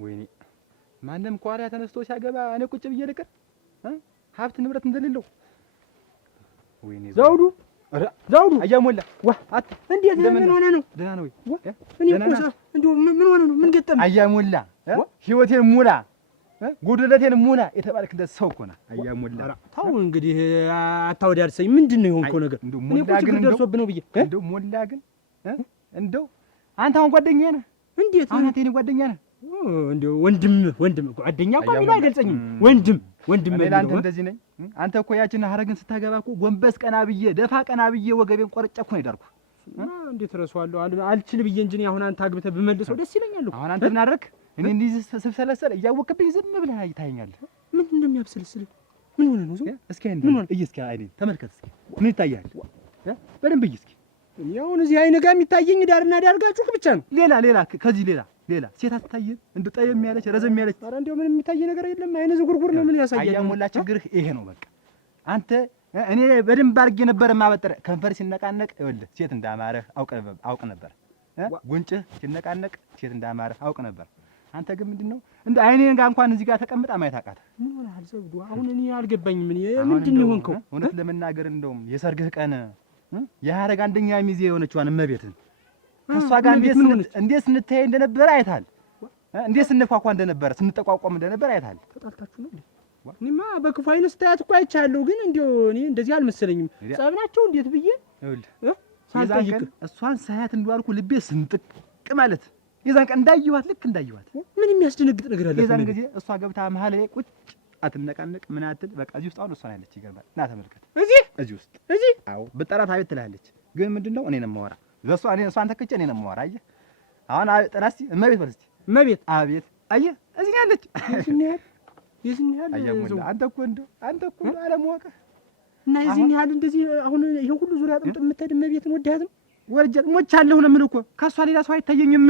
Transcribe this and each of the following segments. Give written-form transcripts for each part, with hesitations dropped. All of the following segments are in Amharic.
ወይኔ ማንም ቋሪያ ተነስቶ ሲያገባ እኔ ቁጭ ብዬ ልቅር ሀብት ንብረት እንደሌለው ወይኔ ዘውዱ ዘውዱ አያሞላ ዋ አት እንዴት ምን ሆነ ነው? ደህና ነው ወይ? እኔ እኮ እንደው ምን ሆነ ነው? ምን ገጠመ? አያሞላ ህይወቴን ሙላ ጉድለቴን ሙላ የተባልክለት ሰው እኮ ነህ አያሞላ። ታው እንግዲህ አታወዳድሰኝ። ምንድነው የሆንከው ነገር? እኔ እኮ ችግር ደርሶብህ ነው ብዬ እንደው ሞላ ግን እንደው አንተ አሁን ጓደኛዬ ነህ። እንዴት አንተ የኔ ጓደኛ ነህ? እንደው ወንድም ጓደኛ እኮ ቢሉ አይገልጸኝም። ወንድም እኔ ለአንተ እንደዚህ ነኝ። አንተ እኮ ያችን ሀረግን ስታገባ እኮ ጎንበስ ቀና ብዬ ደፋ ቀና ብዬ ወገቤን ቆርጬ እኮ ነው የዳርኩ። እንዴት ረሳዋለሁ? አልችል ብዬ እንጂ አሁን አንተ አግብተህ ብመልሰው ደስ ይለኛል እኮ። አሁን አንተ ምን አደረክ? እኔ እንዲህ ስብሰለሰል እያወቅብኝ ዝም ብለህ ታየኛለህ። ምን እንደሚያብሰልስል ምን ሆነ ነው? እስኪ እስኪ አይኔን ተመልከት እስኪ ምን ይታያል? በደንብ እይ እስኪ። እኔ አሁን እዚህ አይነ ጋር የሚታየኝ ዳርና ዳርጋችሁ ብቻ ነው። ሌላ ከዚህ ሌላ ሴት አትታየም? እንደው ጠየም ያለች ረዘም ያለች። ኧረ እንደው ምንም የሚታይ ነገር የለም። አይነ ዝጉርጉር ነው። ምን ያሳያል? አያሞላ ችግርህ ይሄ ነው በቃ። አንተ እኔ በደንብ አድርጌ ነበር የማበጠረ ከንፈር ሲነቃነቅ ይኸውልህ ሴት እንዳማረህ አውቅ ነበር። ጉንጭህ ሲነቃነቅ ሴት እንዳማረህ አውቅ ነበር። አንተ ግን ምንድነው እንደ አይኔን ጋር እንኳን እዚህ ጋር ተቀምጣ ማየት አቃተህ። ምን ሆነሃል ዘውዱ? አሁን እኔ አልገባኝም። ምንድነው የሆንከው? እውነት ለመናገር እንደውም የሰርግህ ቀን የሀረግ አንደኛ ሚዜ የሆነችዋን እመቤትን ከሷ ጋር እንዴት ስንተያይ እንደነበረ አይታል። እንዴት ስንኳኳ እንደነበረ ስንጠቋቋም እንደነበረ አይታል። ተጣልታችሁ ነው እንዴ? እኔማ በክፉ አይነ ስታያት እኮ አይቻለሁ። ግን እንደው እኔ እንደዚህ አልመሰለኝም። ጸብ ናቸው እንዴት ብዬ ሳልጠይቅ እሷን ሳያት እንደዋልኩ ልቤ ስንጥቅ ማለት የዛን ቀን እንዳየኋት ልክ እንዳየኋት ምን የሚያስደነግጥ ነገር አለ? የዛን ጊዜ እሷ ገብታ መሀል ላይ ቁጭ አትነቃነቅ ምን አትል። በቃ እዚህ ውስጥ አሁን እሷን ያለች ይገርማል። ና ተመልከት። እዚህ ውስጥ አዎ ብጠራት አቤት ትላለች። ግን ምንድነው እኔ ነው የማወራ ለሷ እሷን ተከቼ እኔ ነው የማወራ። አየህ አሁን ጠራስቲ እመቤት በል እስቲ እመቤት አቤት አየህ እዚህ ያለች የዚህ ያህል አያሞላ አንተ እኮ አለማወቅህ እና የዚህ ያህል እንደዚህ አሁን ይሄ ሁሉ ዙሪያ ጥምጥም የምትሄድ እመቤትን ወደሃትም ወርጀት ሞቻለሁ ነው የምልህ እኮ ከሷ ሌላ ሰው አይታየኝም።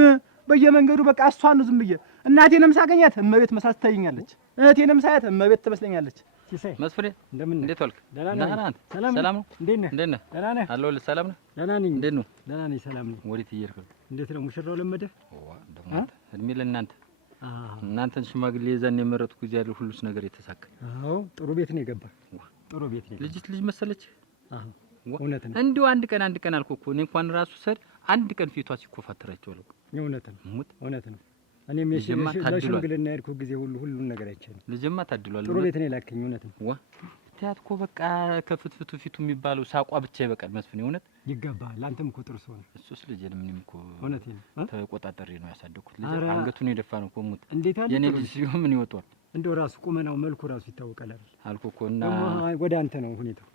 በየመንገዱ በቃ እሷን ነው ዝም ብዬ እናቴንም ሳገኛት እመቤት መስራት ትታየኛለች። እህቴንም ሳያት እመቤት ትመስለኛለች። ሲሳይ መስፍሬ እንዴት ዋልክ? ደህና ነህ? ሰላም ነው? እንዴት ነህ? ደህና ነህ? አለሁልህ። ሰላም ነህ? ደህና ነኝ። እንዴት ነው? ደህና ነኝ። ሰላም ነኝ። ወዴት እየሄድክ ነው? እንዴት ነው ሙሽራው ለመደ? ደግሞ እድሜ ለእናንተ እናንተን ሽማግሌ የዛን የመረጥኩ ጊዜ ያለው ሁሉስ ነገር የተሳካ። አዎ ጥሩ ቤት ነው የገባ። ጥሩ ቤት ነው። ልጅ መሰለች? አዎ እውነት ነው። እንዲሁ አንድ ቀን አልኩ እኮ እኔ እንኳን ራሱ ሰድ አንድ ቀን ፊቷ ሲኮፋተራቸው አልኩ። እውነት ነው። እውነት ነው። እኔም ለሽምግልና የሄድኩ ጊዜ ሁሉን ነገር አይቻልም። ልጅማ ታድሏል። ጥሩ ቤት ነው የላከኝ። እውነት ነው። ትያት እኮ በቃ ከፍትፍቱ ፊቱ የሚባለው ሳቋ ብቻ ይበቃል። መስፍን እውነት ይገባል። አንተም እኮ ጥሩ ሰው ነህ። እሱስ ልጅ ምንም እኮ እውነት ነው። ተቆጣጣሪ ነው ያሳደኩት። ልጅ አንገቱን የደፋ ነው እኮ ሙት እንዴት አለ የኔ ልጅ ሲሆን ምን ይወጣል? እንደው ራሱ ቁመናው መልኩ ራሱ ይታወቃል አይደል? አልኩ እኮ እና ወደ አንተ ነው ሁኔታው።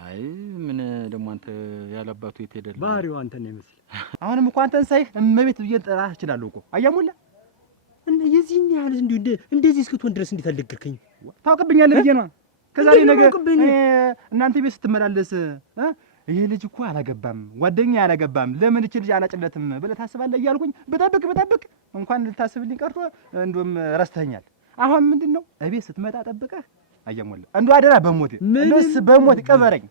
አይ ምን ደግሞ አንተ ያለባቱ የት ሄደል? ባህሪው አንተ ነው ይመስል። አሁንም እኮ አንተን ሳይህ እመቤት ብዬ ልጠራህ እችላለሁ እኮ አያሞላ። እና የዚህን ያህል እንደዚህ እስክትሆን ድረስ እንዴት አልነገርከኝ? ታውቅብኛለህ ብዬ ነው። ከዛሬ ነገር እናንተ ቤት ስትመላለስ ይሄ ልጅ እኮ አላገባም፣ ጓደኛ አላገባም፣ ለምን እቺ ልጅ አላጭለትም ብለህ ታስባለህ እያልኩኝ ብጠብቅ እንኳን ልታስብልኝ ቀርቶ እንደውም ረስተኸኛል። አሁን ምንድነው እቤት ስትመጣ ጠብቀህ አያሞላ እንደው አደራ በሞት ቀበረኝ።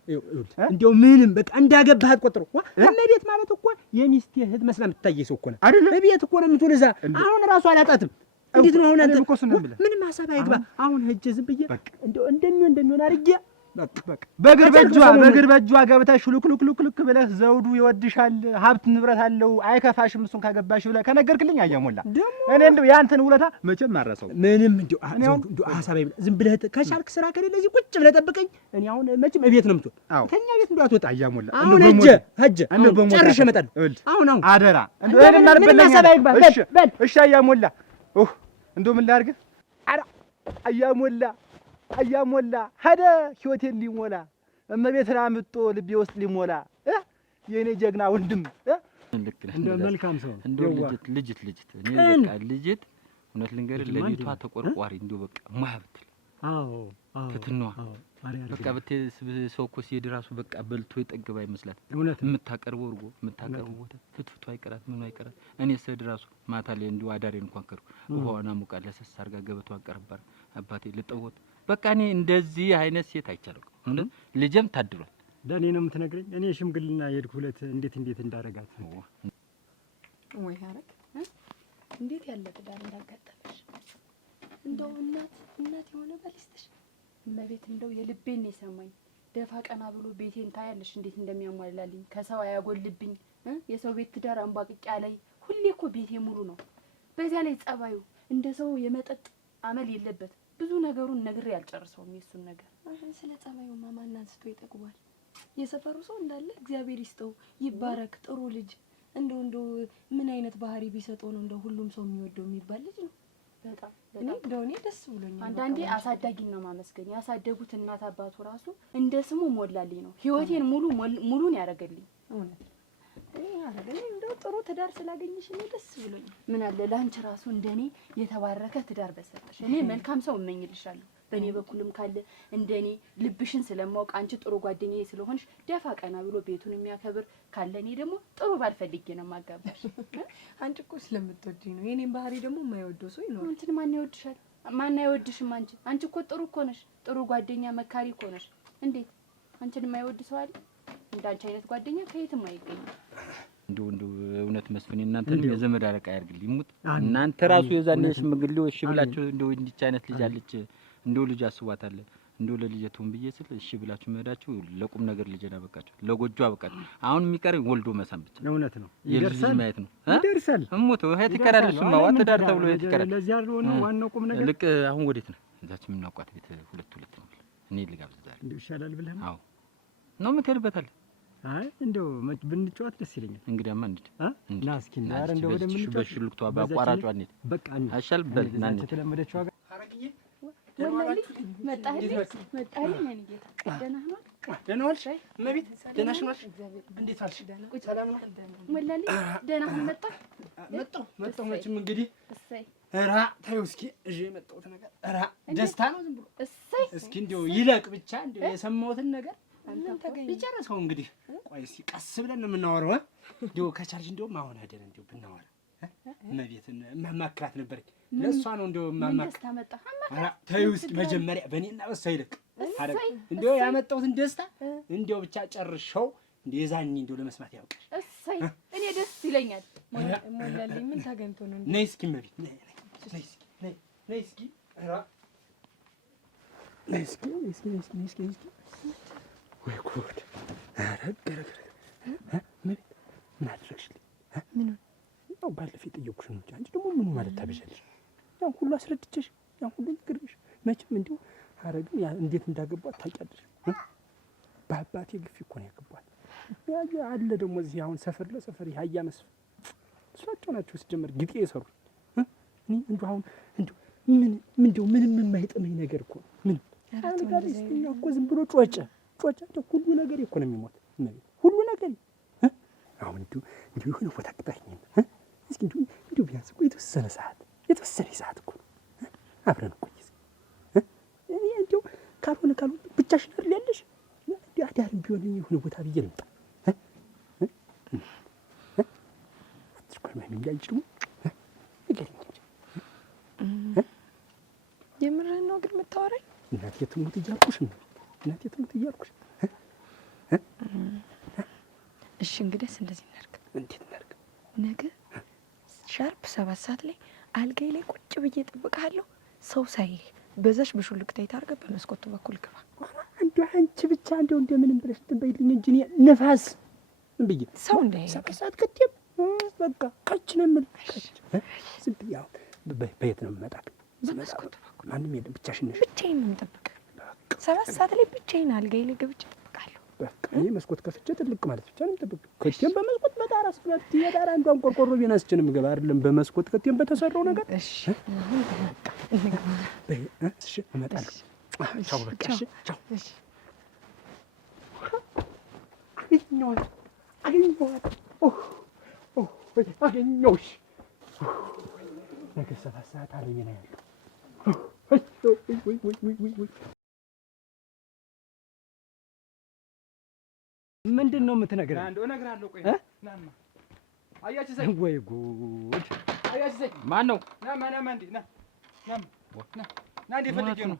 እንደው ምንም በቃ እንዳገባህ አትቆጥረው። እመቤት ማለት እኮ የሚስቴ እህት መስላ የምትታየኝ ሰው እኮ ነው አይደል? እቤት እኮ ነው የምትውል እዛ። አሁን ራሱ አላጣትም። እንዴት ነው አሁን አንተ ምንም ሀሳብ አይግባ። አሁን ሂጅ ዝም ብዬ እንደው እንደሚሆን አድርጌ በእግር በእጇ ገብተሽ ሉክ ብለህ ዘውዱ ይወድሻል፣ ሀብት ንብረት አለው፣ አይከፋሽም እሱን ካገባሽ ብለህ ከነገርክልኝ አያሞላ እኔ እንደው ያንተን ውለታ መቼም ማረሰው ምንም እንደው ሀሳብ አይብላ። ዝም ብለህ ከቻልክ ስራ ከሌለ እዚህ ቁጭ ብለህ ጠብቀኝ። እኔ አሁን መቼም እቤት ነው የምትወጣው። ከኛ ቤት እንደው አትወጣ አያሞላ። አሁን ሂጅ ጨርሼ እመጣለሁ። አሁን አደራ እንደው ሀሳብ አይግባ። እሺ አያሞላ እንደው ምን ላድርግ? ኧረ አያሞላ ሄደ ህይወቴን ሊሞላ እመቤትን አምጦ ልቤ ውስጥ ሊሞላ የኔ ጀግና ወንድም እንደ መልካም ሰው እንደው ልጅት እኔ በቃ ልጅት እውነት ልንገርህ ለቤቷ ተቆርቋሪ እንደው በቃ ማህብት ፍትናዋ በቃ ሰው እኮ ሲሄድ ራሱ በቃ በልቶ የጠገበ ይመስላል። የምታቀርበው እርጎ የምታቀርበው ወተት ፍትፍቱ አይቀራት ምኑ አይቀራት። እኔ ስሄድ ራሱ ማታ ላይ እንደው አዳሬን እንኳን ከሩ ውሃዋን አሙቃ ለሰስ አድርጋ ገበቷን ቀርባር አባቴ ልጠወት በቃ እኔ እንደዚህ አይነት ሴት አይቻልም። እውነት ልጅም ታድሏል። ለኔ ነው የምትነግረኝ? እኔ ሽምግልና የሄድኩ ሁለት እንዴት እንዳረጋት ወይ ሀረግ እንዴት ያለ ትዳር እንዳጋጠመሽ እንደው እናት የሆነ ባልስተሽ እመቤት እንደው የልቤን ነው የሰማኝ። ደፋ ቀና ብሎ ቤቴን ታያለሽ እንዴት እንደሚያሟላልኝ ከሰው አያጎልብኝ። የሰው ቤት ትዳር አንባቅቂያ ላይ ሁሌ እኮ ቤቴ ሙሉ ነው። በዚያ ላይ ጸባዩ እንደ ሰው የመጠጥ አመል የለበት። ብዙ ነገሩን ነግሬ ያልጨርሰውም የሱን ነገር። ስለ ጸባዩማ ማን አንስቶ ይጠግባል? የሰፈሩ ሰው እንዳለ እግዚአብሔር ይስጠው ይባረክ፣ ጥሩ ልጅ። እንደው ምን አይነት ባህሪ ቢሰጠው ነው እንደው ሁሉም ሰው የሚወደው የሚባል ልጅ ነው። በጣም እኔ ደስ ብሎኛል። አንዳንዴ አሳዳጊን ነው ማመስገን። ያሳደጉት እናት አባቱ ራሱ እንደ ስሙ ሞላልኝ ነው። ህይወቴን ሙሉን ያደርገልኝ። እውነት እንደው ጥሩ ትዳር ስላገኘሽ እኔ ደስ ብሎኛል። ምን አለ ላንቺ ራሱ እንደኔ የተባረከ ትዳር በሰጠሽ። እኔ መልካም ሰው እመኝልሻለሁ። በእኔ በኩልም ካለ እንደኔ ልብሽን ስለማውቅ አንቺ ጥሩ ጓደኛዬ ስለሆንሽ ደፋ ቀና ብሎ ቤቱን የሚያከብር ካለ እኔ ደግሞ ጥሩ ባልፈልጌ ነው ማጋባሽ። አንቺ እኮ ስለምትወጂኝ ነው። የኔን ባህሪ ደግሞ የማይወደው ሰው ይኖር። አንቺን ማን ይወድሻል? ማን አይወድሽም? አንቺ እኮ ጥሩ እኮ ነሽ። ጥሩ ጓደኛ መካሪ እኮ ነሽ። እንዴት አንቺን የማይወድ ሰው አለ? እንዳንቺ አይነት ጓደኛ ከየትም አይገኝም። እንደው እውነት መስፍን እናንተን የዘመድ አለቃ ያርግልኝ። ሙት እናንተ ራሱ የዛኔ ሽምግሌው እሺ ብላችሁ እንደው እንዲች አይነት ልጅ አለች እንደው ልጅ አስቧታል እንደው ለልጅቱን ብዬ ስል እሺ ብላችሁ መሄዳችሁ ለቁም ነገር ልጅና በቃችሁ፣ ለጎጆ አበቃችሁ። አሁን የሚቀረኝ ወልዶ መሳም ብቻ ነው። እውነት ነው። ይደርሳል ማየት ነው። ይደርሳል። እሞት እህት ይቀራል። እሱማ ዋት ዳር ተብሎ እህት ይቀራል። ለዚህ ያለው ዋናው ቁም ነገር ልክ አሁን ወዴት ነው? እዛች የምናውቋት ቤት ሁለት ነው። እኔ ልጋብዝ ዛሬ እንደው ይሻላል ብለህ ነው? አዎ ነው የምትሄድበታል። አይ እንደው ብንጫወት ደስ ይለኛል። እንግዲያማ እንዴ ና እስኪ ዛሬ እንደው ወደ ምን በሽልክቷ ባቋራጯ እንዴ በቃ አሻል በል ና እንዴ ተለመደችው ጋር አረግዬ መጣልኝ ነን ጌታ ደህና ነው። ደህና ዋልሽ እመቤት? ደህና ነሽ? እንዴት ዋልሽ? ሰላም ነው ሞላልኝ? ደህና መጣ መጣሁ መቼም እንግዲህ እሰይ ራ ታዩ እስኪ እጄ የመጣሁት ነገር ራ ደስታ ነው ዝም ብሎ እሰይ እስኪ እንደው ይለቅ ብቻ እንደው የሰማሁትን ነገር ይጨርሰው እንግዲህ። ቆይ እስኪ ቀስ ብለን ነው የምናወራው። እንደው ከቻልሽ እንደውም አሁን ሄደን እንደው ብናወራ እመቤትን ማማክራት ነበር። ለእሷ ነው እንደው ማማክራት። ኧረ ተይው እስኪ መጀመሪያ በእኔና በእሷ ይልቅ እንደው ያመጣሁትን ደስታ እንደው ብቻ ጨርሸው እንደው የዛኔ እንደው ለመስማት ያውቃል። እሰይ እኔ ደስ ይለኛል። ሞላልኝ ምን ታገኝቶ ነው? ነይ እስኪ እመቤት ነይ እስኪ ኧረ ነይ እስኪ ወይ ጉድ! ኧረ ገረገረ እመቤት ምን አደረግሽልኝ? ምን ያው ባለፈው የጠየኩሽ ነው እንጂ አንቺ ደግሞ ምን ማለት ታበዣለሽ? ያን ሁሉ አስረድቼሽ ያን ሁሉ ንገርሽ መቼም እንዲሁ ሐረግን እንዴት እንዳገቧት ታውቂያለሽ። በአባቴ ግፊ እኮ ነው ያገቧት። ያ አለ ደግሞ እዚህ አሁን ሰፈር ለሰፈር ያያ መስፍ እሷቸው ናቸው ሲጀመር ግጤ የሰሩት። እኔ እንደው አሁን እንደው ምንም የማይጥመኝ ነገር እኮ ነው። ምን አልጋሪስ እኮ ዝም ብሎ ጮጨ ሁሉ ነገር እኮ ነው የሚሞት ሁሉ ነገር። አሁን እንደው የሆነ ቦታ ቅጣኝ እስኪ እንደው ቢያንስ እኮ የተወሰነ ሰዓት እኮ አብረን እኮ እኔ እንደው ካልሆነ ብቻሽን አይደል ያለሽ? አዳርም ቢሆን የሆነ ቦታ ብዬ ልምጣ። ማንም ያይሽ ደግሞ ንገሪኝ እንጂ የምርህን ነው ግን የምታወራኝ? እናቴ ትሙት እያልኩሽ እሺ እንግዲህ እንደዚህ እናድርግ። እንዴት እናድርግ? ነገ ሻርፕ 7 ሰዓት ላይ አልጋዬ ላይ ቁጭ ብዬ እጠብቅሃለሁ። ሰው ሳይህ በዛሽ በሹልክታ አድርገህ በመስኮቱ በኩል ግባ። እንደው አንቺ ብቻ እንደው እንደምንም ብለሽ ትበይልኝ እንጂ እኔ ነፋስ ምን ብዬ ሰው እንዳይ 7 ሰዓት ቅድም በቃ ከች ነው የምልሽ። ዝም ብዬ አሁን በየት ነው የምመጣ? በመስኮቱ በኩል ማንም የለም። ብቻሽን ነሽ? ብቻዬን ነው የምጠብቅህ። 7 ሰዓት ላይ ብቻዬን አልጋዬ ላይ ገብቼ እጠብቅሃለሁ። በቃ እኔ መስኮት ከፍቼ ትልቅ ማለት ብቻ ነው የምጠብቅህ። ከቴም በመስኮት በጣራ ስብላት የጣራ አንዷን ቆርቆሮ ቢናስችን የምገባ አይደለም በመስኮት ከቴም በተሰራው ነገር። እሺ እሺ እመጣለሁ። ቻው በቃ እሺ ቻው። እሺ አገኘኋት። አገኘሁሽ። ነገ 7 ሰዓት አለኝ ነው ያለው። ምንድን ነው የምትነግረኝ? እንደው እነግርሃለሁ። ቆይ ናማ አያችሁ ዘይ ወይ ጉድ! አያችሁ ዘይ ማን ነው? ናማ እንዴ ና እንዴ ፈልጌ ነው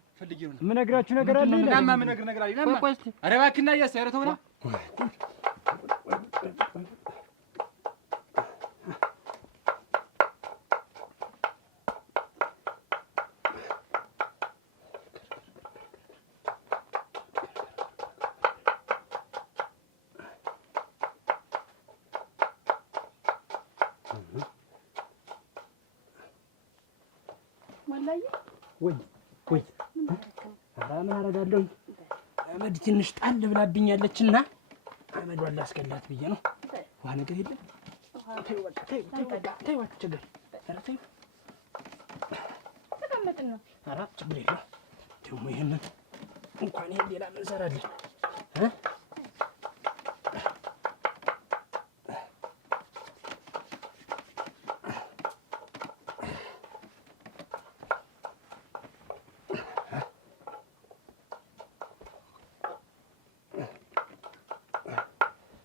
የምነግራችሁ ነገር አለ። ናማ የምነግርህ ነገር አለ። ናማ ኧረ እባክህ እና እያሰ ኧረ ተው ና ሞላዬ ወይ ምን አደርጋለሁ? አመድ ትንሽ ጣል ብላብኛለችና አመዷን ላስገላት ብዬ ነው። ውሃ ነገር የለም። ተይው አትቸገሪ። ኧረ ተይው ተቀመጥን ነው። ኧረ ችግር የለውም። ደግሞ ይሄንን እንኳን ይሄን ሌላ ምን እሰራለሁ?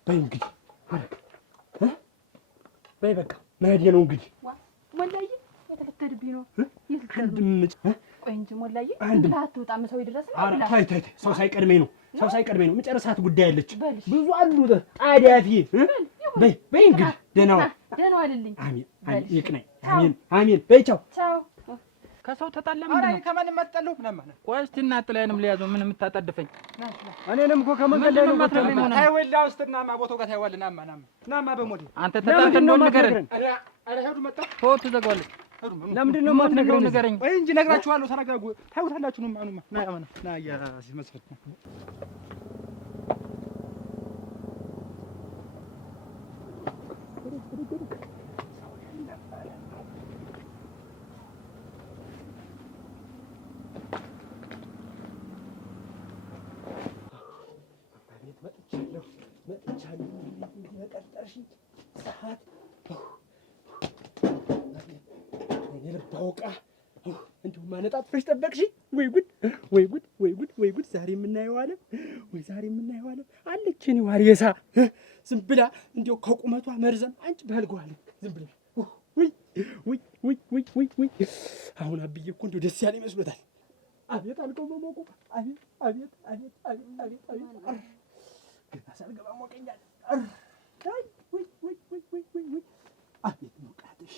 በይ እንግዲህ በይ በቃ መሄድ ነው እንግዲህ። ሞላዬ የተከተልብኝ ነው። አንድምጭ ቆይ እንጂ ሞላዬ ብላ አትወጣም። ሰው ይድረስ ነው። ኧረ ተይ ሰው ሳይቀድመኝ ነው። ሰው ሳይቀድመኝ ነው። መጨረሳት ጉዳይ አለች። ብዙ አሉ ጣዳፊ። በይ እንግዲህ ደህና ዋልልኝ። አሜን ይቅናኝ። አሜን በይ ቻው። ከሰው ተጣላ ምን ነው? ከማንም አትጣለው ምናምን። ቆይ እስቲ እናጥላዬንም ልያዘው። ምን የምታጣድፈኝ? እኔንም እኮ ከመንገድ ላይ ነው የምትረፈኝ። አይወላ ውስጥናማ ቦታው ጋር ታይዋል። ናማ በሞዴ አንተ ተጣልተህ እንደሆነ ንገረኝ። ኧረ ሄዱ መጣ ተወው፣ ትዘጋዋለህ። ለምንድን ነው የማትነግረኝ? ንገረኝ። ቆይ እንጂ እነግራችኋለሁ። ተረጋጉ። ታዩታላችሁ ነው ማኑማ ና ያ ሲመስፈት መጥቻለሁ። በቀጠርሽኝ ሰዓት የልብ አውቃ እንዲሁ ማነጣጥፈሽ ጠበቅሽኝ። ወይ ጉድ! ዛሬ የምናየው ዓለም አለች። እኔ ዋርየሳ ዝም ብላ እንዲያው ከቁመቷ መርዘም አንቺ በልጓል ዝም ብላ ወይ አሁን አብዬ እኮ እንዲሁ ደስ ያለ ይመስሎታል። አቤት አልቀው በሞቁ አቤት ገና ሳልገባ ሞቀኛል። አቤት ሞቃትሽ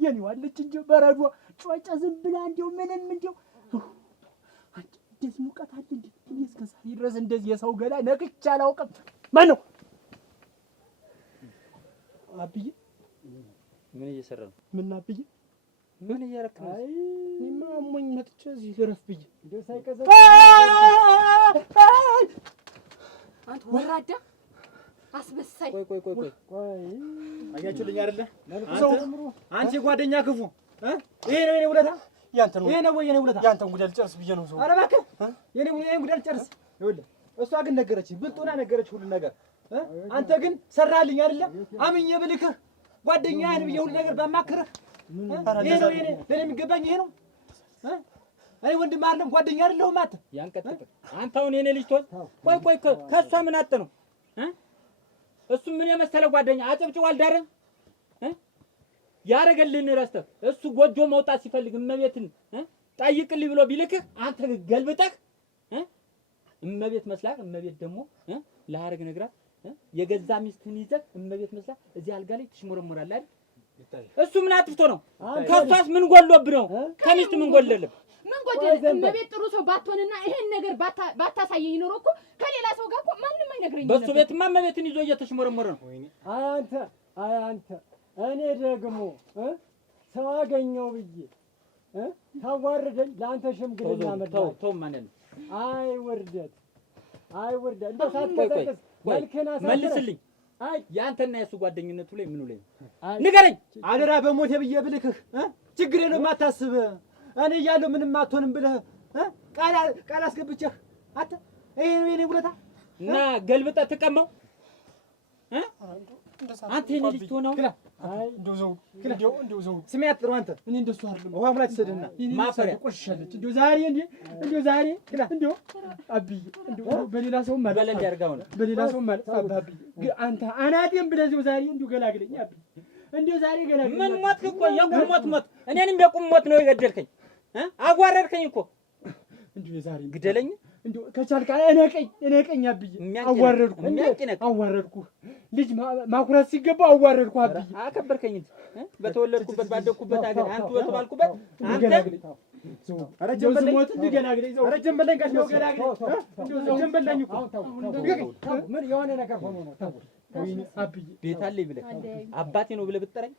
የኔው አለች እንጂ በረዶ ጮጫ ዝም ብላ እንዲያው ምንም እንዲያው አንቺ እንደዚህ ሙቀት አለ እንዴ? እኔ እስከ ዛሬ ድረስ እንደዚህ የሰው ገላ ነክቼ አላውቅም። ማን ነው አብዬ? ምን እየሰራ ነው? ምን አብዬ? ምን እያደረክ ነው? አይ እኔማ አሞኝ መጥቼ እዚህ ልረፍ ብዬ እንደው ሳይቀዘቅዝ አንተ ወራዳ አስመሳይ። ቆይ አያችሁልኝ አይደለ? አንቺ ጓደኛ ክፉ ይሄ ነው የኔ ውለታ። ያንተ ነው። ይሄ ነው ወይ የኔ ውለታ? ያንተን ጉዳይ ልጨርስ ብዬ ነው። ሰው ኧረ እባክህ የኔ ጉዳይ ልጨርስ። ይኸውልህ እሷ ግን ነገረችኝ፣ ብልጡና ነገረች ሁሉ ነገር። አንተ ግን ሰራልኝ አይደለ? አምኜ ብልክህ ጓደኛዬን ብዬ ሁሉ ነገር ባማክርህ ይሄ ነው የኔ ለኔ የሚገባኝ ይሄ ነው። እኔ ወንድም አይደለም ጓደኛ አይደለሁም። ያንቀጥቅጥ አንተ አሁን የኔ ልጅ ትሆን። ቆይ ከእሷ ምን አጥ ነው? እሱ ምን የመሰለ ጓደኛ አጨብጭቦ አልዳረም። ያረገልህን ረስተህ እሱ ጎጆ መውጣት ሲፈልግ እመቤትን ጠይቅልኝ ብሎ ቢልክህ አንተ ገልብጠህ እመቤት መስላህ እመቤት ደግሞ ለሐረግ ነግራት የገዛ ሚስትህን ይዘህ እመቤት መስላህ እዚህ አልጋ ላይ ትሽሞረሞራለህ አይደል? እሱ ምን አጥፍቶ ነው? ከሷስ ምን ጎሎብህ ነው? ከሚስት ምን ጎለልህ? ምን ጎደለ? እመቤት ጥሩ ሰው ባትሆንና ይሄን ነገር ባታሳየኝ ኖሮ እኮ ከሌላ ሰው ጋር እኮ ማንም አይነግረኝም። በሱ ቤትማ እመቤትን ይዞ እየተሽሞረሞረ ነው። አንተ እኔ ደግሞ ሰው አገኘው ብዬ ታዋርደኝ ለአንተ ሽምግልና መጣው። ተው ማለት ነው። አይ ውርደት እንደው ሳትቀሰቅስ መልከና መልስልኝ። አይ ያንተና የሱ ጓደኝነቱ ላይ ምኑ ላይ ንገረኝ። አደራ በሞቴ ብዬ ብልክህ ችግር የለውም አታስብ። እኔ እያለሁ ምንም አትሆንም ብለህ ቃል አስገብቼህ ይሄ ነው የኔ ውለታ እና ገልብጠህ ትቀማው አንተ የኔ ልጅ ትሆናው። አይ እንደው ዘው ስሜ አትጥሩ አንተ። እኔ እንደሱ አይደለም። ውሃ ሙላት ይሰድና ማፈሪያ ቆሽሻለች። እንደው ዛሬ እንደው አብዬ እንደው በሌላ ሰው ማለት በለል ያርጋው ነው በሌላ ሰው ማለት አብዬ አንተ አናቴም ብለህ ዛሬ እንደው ገላግለኝ አብዬ እንደው ዛሬ ገላግለኝ። ምን ሞት እኮ የቁም ሞት እኔንም የቁም ሞት ነው የገደልከኝ። አዋረድከኝ እኮ እንደው ዛሬ ግደለኝ። እንደው ከቻልክ እኔቀኝ አብዬ አዋረድኩ። ልጅ ማኩራት ሲገባ አዋረድኩ አብዬ። አከበርከኝ እንጂ በተወለድኩበት ባደግኩበት አገር አንተ በተባልኩበት አንተ ረጀም በለኝ ልገላግለኝ። ረጀም በለኝ ጋሽ ነው ገላግለኝ። እንደው ጀምበለኝ እኮ ምን የሆነ ነገር ሆኖ ነው። ተው አብዬ ቤት አለኝ ብለህ አባቴ ነው ብለህ ብትጠራኝ